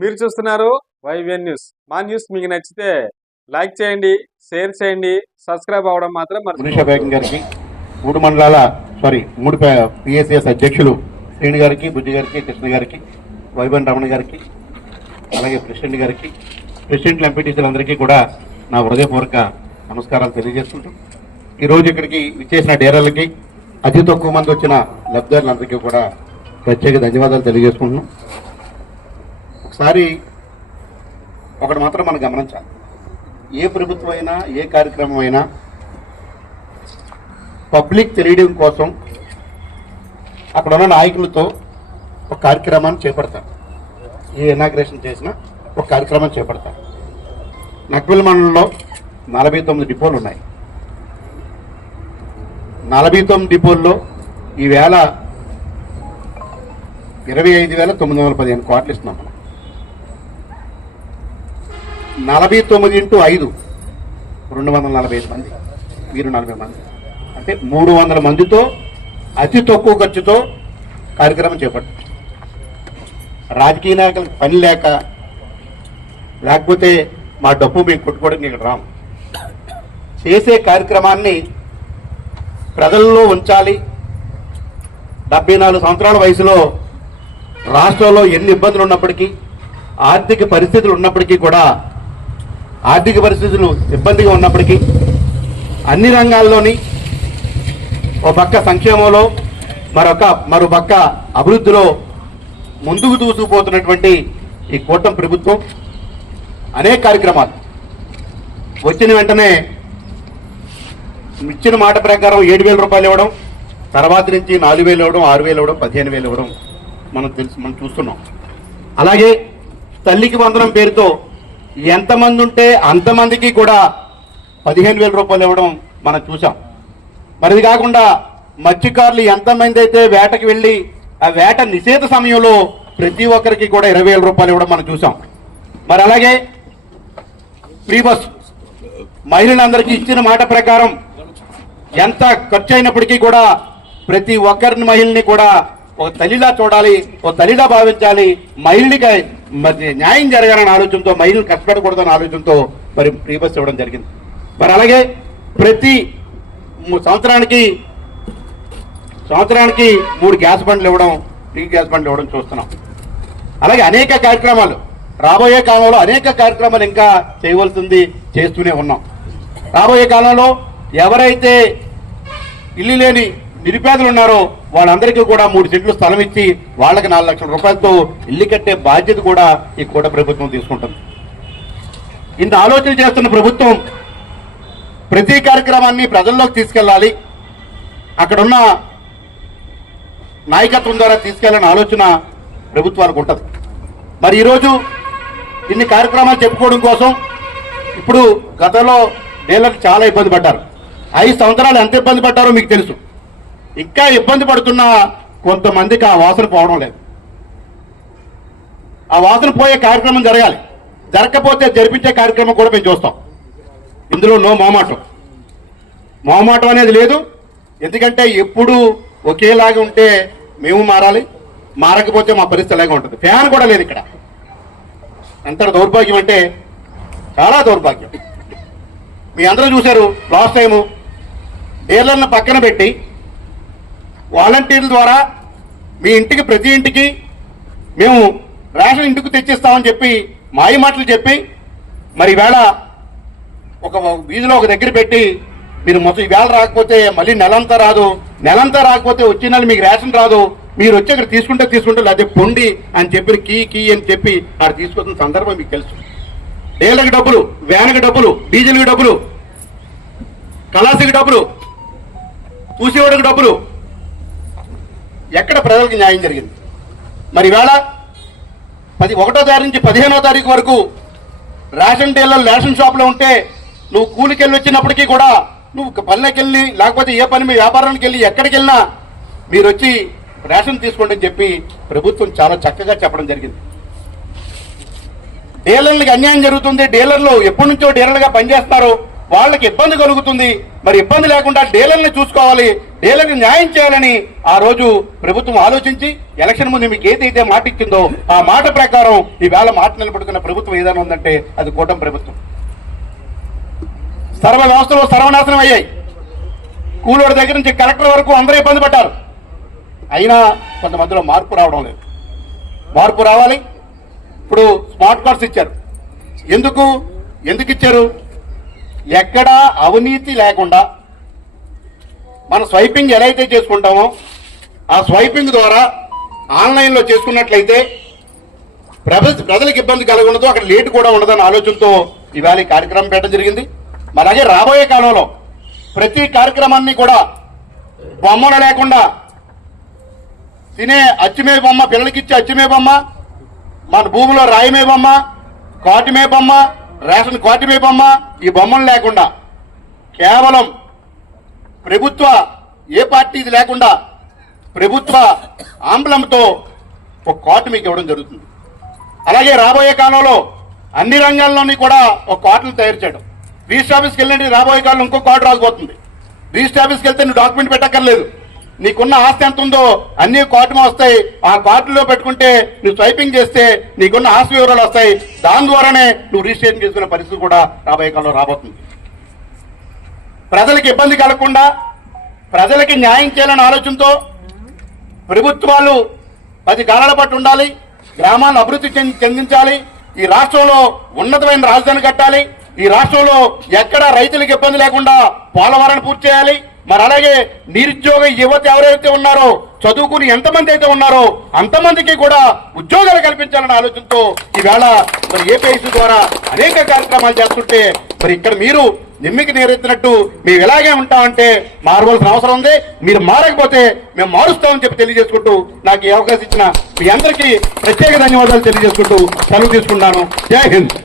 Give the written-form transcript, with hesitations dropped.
మీరు చూస్తున్నారు YVN news. మా న్యూస్ మీకు నచ్చితే లైక్ చేయండి, షేర్ చేయండి, సబ్స్క్రైబ్ అవ్వడం మాత్రం మర్చిపోకండి. గారికి మూడు పిఎస్సిఎస్ అధ్యక్షులు శ్రీని గారికి, బుజ్జి గారికి, కృష్ణ గారికి, వైవన్ రమణ గారికి, అలాగే ప్రెసిడెంట్ గారికి, ప్రెసిడెంట్లు, ఎంపీటీసీలందరికీ కూడా నా హృదయపూర్వక నమస్కారాలు తెలియజేసుకుంటూ ఈరోజు ఇక్కడికి విచ్చేసిన డేరాలకి, అతి తక్కువ మంది వచ్చిన లబ్ధిదారులందరికీ కూడా ప్రత్యేక ధన్యవాదాలు తెలియజేసుకుంటున్నాం. ఒకసారి ఒకటి మాత్రం మనం గమనించాలి, ఏ ప్రభుత్వం అయినా ఏ కార్యక్రమం అయినా పబ్లిక్ తెలియడం కోసం అక్కడ ఉన్న నాయకులతో ఒక కార్యక్రమాన్ని చేపడతారు. ఏ ఇనాగ్రేషన్ చేసినా ఒక కార్యక్రమాన్ని చేపడతారు. నక్విల్ మండలంలో 49 డిపోలు ఉన్నాయి. 49 డిపోల్లో ఈవేళ 25,915 కోట్లు ఇస్తున్నాం. 49 × 5 245 మంది, వీరు 40 మంది, అంటే 300 మందితో అతి తక్కువ ఖర్చుతో కార్యక్రమం చేపట్టారు. రాజకీయ నాయకులకు పని లేకపోతే మా డబ్బు మేము కొట్టుకోవడానికి ఇక్కడ రాము. చేసే కార్యక్రమాన్ని ప్రజల్లో ఉంచాలి. 74 సంవత్సరాల వయసులో రాష్ట్రంలో ఎన్ని ఇబ్బందులు ఉన్నప్పటికీ, ఆర్థిక పరిస్థితులు ఉన్నప్పటికీ కూడా, ఆర్థిక పరిస్థితులు ఇబ్బందిగా ఉన్నప్పటికీ అన్ని రంగాల్లోని ఒక పక్క సంక్షేమంలో మరో పక్క అభివృద్ధిలో ముందుకు దూసుకుపోతున్నటువంటి ఈ కూటమి ప్రభుత్వం అనేక కార్యక్రమాలు వచ్చిన వెంటనే ఇచ్చిన మాట ప్రకారం 7,000 రూపాయలు ఇవ్వడం, తర్వాత నుంచి 4,000 ఇవ్వడం, 6,000 ఇవ్వడం, 15,000 ఇవ్వడం మనం చూస్తున్నాం. అలాగే తల్లికి వందనం పేరుతో ఎంతమంది ఉంటే అంతమందికి కూడా 15,000 రూపాయలు ఇవ్వడం మనం చూసాం. మరి ఇది కాకుండా మత్స్యకారులు ఎంతమంది అయితే వేటకి వెళ్ళి ఆ వేట నిషేధ సమయంలో ప్రతి ఒక్కరికి కూడా 20,000 రూపాయలు ఇవ్వడం మనం చూసాం. మరి అలాగే ఫ్రీ బస్ మహిళలందరికీ ఇచ్చిన మాట ప్రకారం ఎంత ఖర్చు అయినప్పటికీ కూడా ప్రతి ఒక్కరిని మహిళని కూడా ఒక తల్లిలా చూడాలి, ఒక తల్లిలా భావించాలి, మహిళకి న్యాయం జరగాలనే ఆలోచనతో, మహిళలు కష్టపడకూడదనే ఆలోచనతో మరి ఫ్రీ బస్ ఇవ్వడం జరిగింది. మరి అలాగే ప్రతి సంవత్సరానికి 3 గ్యాస్ బండ్లు ఇవ్వడం, ఫ్రీ గ్యాస్ బండ్లు ఇవ్వడం చూస్తున్నాం. అలాగే అనేక కార్యక్రమాలు రాబోయే కాలంలో అనేక కార్యక్రమాలు ఇంకా చేయవలసింది చేస్తూనే ఉన్నాం. రాబోయే కాలంలో ఎవరైతే ఇల్లు లేని నిరుపేదలు ఉన్నారో వాళ్ళందరికీ కూడా 3 సెంట్లు స్థలం ఇచ్చి వాళ్ళకి 4 లక్షల రూపాయలతో ఇల్లు కట్టే బాధ్యత కూడా ఈ కూటమి ప్రభుత్వం తీసుకుంటుంది. ఇంత ఆలోచన చేస్తున్న ప్రభుత్వం ప్రతి కార్యక్రమాన్ని ప్రజల్లోకి తీసుకెళ్లాలి, అక్కడున్న నాయకత్వం ద్వారా తీసుకెళ్లాలనే ఆలోచన ప్రభుత్వానికి ఉంటుంది. మరి ఈరోజు ఇన్ని కార్యక్రమాలు చెప్పుకోవడం కోసం ఇప్పుడు గతంలో డీలర్లు చాలా ఇబ్బంది పడ్డారు. 5 సంవత్సరాలు ఎంత ఇబ్బంది పడ్డారో మీకు తెలుసు. ఇంకా ఇబ్బంది పడుతున్న కొంతమందికి ఆ వాసన పోవడం లేదు. ఆ వాసన పోయే కార్యక్రమం జరగాలి. జరగకపోతే జరిపించే కార్యక్రమం కూడా మేము చూస్తాం. ఇందులో నో మొహమాటం అనేది లేదు. ఎందుకంటే ఎప్పుడు ఒకేలాగా ఉంటే మేము మారాలి, మారకపోతే మా పరిస్థితి అలాగే ఉంటుంది. ఫ్యాన్ కూడా లేదు ఇక్కడ. ఎంత దౌర్భాగ్యం అంటే చాలా దౌర్భాగ్యం. మీ అందరూ చూశారు, లాస్ట్ టైము డీలర్లను పక్కన పెట్టి వాలంటీర్ల ద్వారా మీ ఇంటికి, ప్రతి ఇంటికి మేము రేషన్ ఇంటికి తెచ్చిస్తామని చెప్పి మాయ మాటలు చెప్పి, మరి ఈవేళ ఒక వీధిలో ఒక దగ్గర పెట్టి మీరు మొత్తం ఈవేళ రాకపోతే మళ్ళీ నెలంతా రాదు, నెలంతా రాకపోతే వచ్చే నెల మీకు రేషన్ రాదు, మీరు వచ్చి ఇక్కడ తీసుకుంటే లేకపోతే పొండి అని చెప్పి కీ అని చెప్పి ఆడ తీసుకొస్తున్న సందర్భం మీకు తెలుసు. డీలర్కి డబ్బులు, వ్యాన్కి డబ్బులు, డీజిల్కి డబ్బులు, కళాసికి డబ్బులు, చూసేవాడికి డబ్బులు, ఎక్కడ ప్రజలకు న్యాయం జరిగింది? మరి ఈవేళ 1వ తారీఖు నుంచి 15వ తారీఖు వరకు రేషన్ డీలర్ రేషన్ షాప్లో ఉంటే నువ్వు కూలికెళ్ళి వచ్చినప్పటికీ కూడా, నువ్వు పల్లెకి వెళ్ళి లేకపోతే ఏ పని మీ వ్యాపారానికి వెళ్ళి ఎక్కడికి వెళ్ళినా మీరు వచ్చి రేషన్ తీసుకోండి అని చెప్పి ప్రభుత్వం చాలా చక్కగా చెప్పడం జరిగింది. డీలర్లకు అన్యాయం జరుగుతుంది. డీలర్లు ఎప్పటి నుంచో డీలర్లుగా పనిచేస్తారు, వాళ్ళకి ఇబ్బంది కలుగుతుంది. మరి ఇబ్బంది లేకుండా డీలర్ని చూసుకోవాలి, వీళ్ళకి న్యాయం చేయాలని ఆ రోజు ప్రభుత్వం ఆలోచించి ఎలక్షన్ ముందు మీకు ఏదైతే మాట ఇచ్చిందో ఆ మాట ప్రకారం ఈవేళ మాట నిలబడుతున్న ప్రభుత్వం ఏదైనా ఉందంటే అది కూటమి ప్రభుత్వం. సర్వ వ్యవస్థలు సర్వనాశనం అయ్యాయి. కూలోడి దగ్గర నుంచి కలెక్టర్ వరకు అందరూ ఇబ్బంది పడ్డారు. అయినా కొంతమందిలో మార్పు రావడం లేదు. మార్పు రావాలి. ఇప్పుడు స్మార్ట్ కార్డ్స్ ఇచ్చారు. ఎందుకు ఇచ్చారు? ఎక్కడా అవినీతి లేకుండా మన స్వైపింగ్ ఎలా అయితే చేసుకుంటామో ఆ స్వైపింగ్ ద్వారా ఆన్లైన్లో చేసుకున్నట్లయితే ప్రజలకు ఇబ్బంది కలగఉండదు, అక్కడ లేట్ కూడా ఉండదన్న ఆలోచనతో ఇవాళ ఈ కార్యక్రమం పెట్టడం జరిగింది. అలాగే రాబోయే కాలంలో ప్రతి కార్యక్రమాన్ని కూడా బొమ్మలు లేకుండా తినే అచ్చిమే బొమ్మ, పిల్లలకిచ్చే అచ్చిమే బొమ్మ, మన భూమిలో రాయమే బొమ్మ, కాటిమే బొమ్మ, రేషన్ కాటిమే బొమ్మ, ఈ బొమ్మలు లేకుండా కేవలం ప్రభుత్వ ఏ పార్టీది లేకుండా ప్రభుత్వ ఆంబలంతో ఒక కార్డు మీకు ఇవ్వడం జరుగుతుంది. అలాగే రాబోయే కాలంలో అన్ని రంగాల్లోని కూడా ఒక కార్డును తయారు చేయడం. రిజిస్టర్ ఆఫీస్కి వెళ్ళండి, రాబోయే కాలంలో ఇంకో కార్డు రాకపోతుంది. రిజిస్టర్ ఆఫీస్కి వెళ్తే నువ్వు డాక్యుమెంట్ పెట్టక్కర్లేదు. నీకున్న ఆస్తి ఎంత ఉందో అన్ని కార్డు వస్తాయి. ఆ కార్డులో పెట్టుకుంటే నువ్వు స్వైపింగ్ చేస్తే నీకున్న ఆస్తి వివరాలు వస్తాయి. దాని ద్వారానే నువ్వు రిజిస్ట్రేషన్ చేసుకునే పరిస్థితి కూడా రాబోయే కాలంలో రాబోతుంది. ప్రజలకు ఇబ్బంది కలగకుండా ప్రజలకి న్యాయం చేయాలనే ఆలోచనతో ప్రభుత్వాలు 10 కాలాల పాటు ఉండాలి. గ్రామాలను అభివృద్ధి చెందించాలి. ఈ రాష్ట్రంలో ఉన్నతమైన రాజధాని కట్టాలి. ఈ రాష్ట్రంలో ఎక్కడ రైతులకు ఇబ్బంది లేకుండా పోలవరాన్ని పూర్తి చేయాలి. మరి అలాగే నిరుద్యోగ యువత ఎవరైతే ఉన్నారో, చదువుకుని ఎంతమంది అయితే ఉన్నారో అంతమందికి కూడా ఉద్యోగాలు కల్పించాలనే ఆలోచనతో ఈవేళ మరి ఏపీఐసీ ద్వారా అనేక కార్యక్రమాలు చేస్తుంటే మరి ఇక్కడ మీరు నిమ్మికి నీరెత్తినట్టు మేము ఇలాగే ఉంటామంటే మారవలసిన అవసరం ఉంది. మీరు మారకపోతే మేము మారుస్తామని చెప్పి తెలియజేసుకుంటూ నాకు ఈ అవకాశం ఇచ్చిన మీ అందరికీ ప్రత్యేక ధన్యవాదాలు తెలియజేసుకుంటూ సెలవు తీసుకున్నాను. జై హింద్.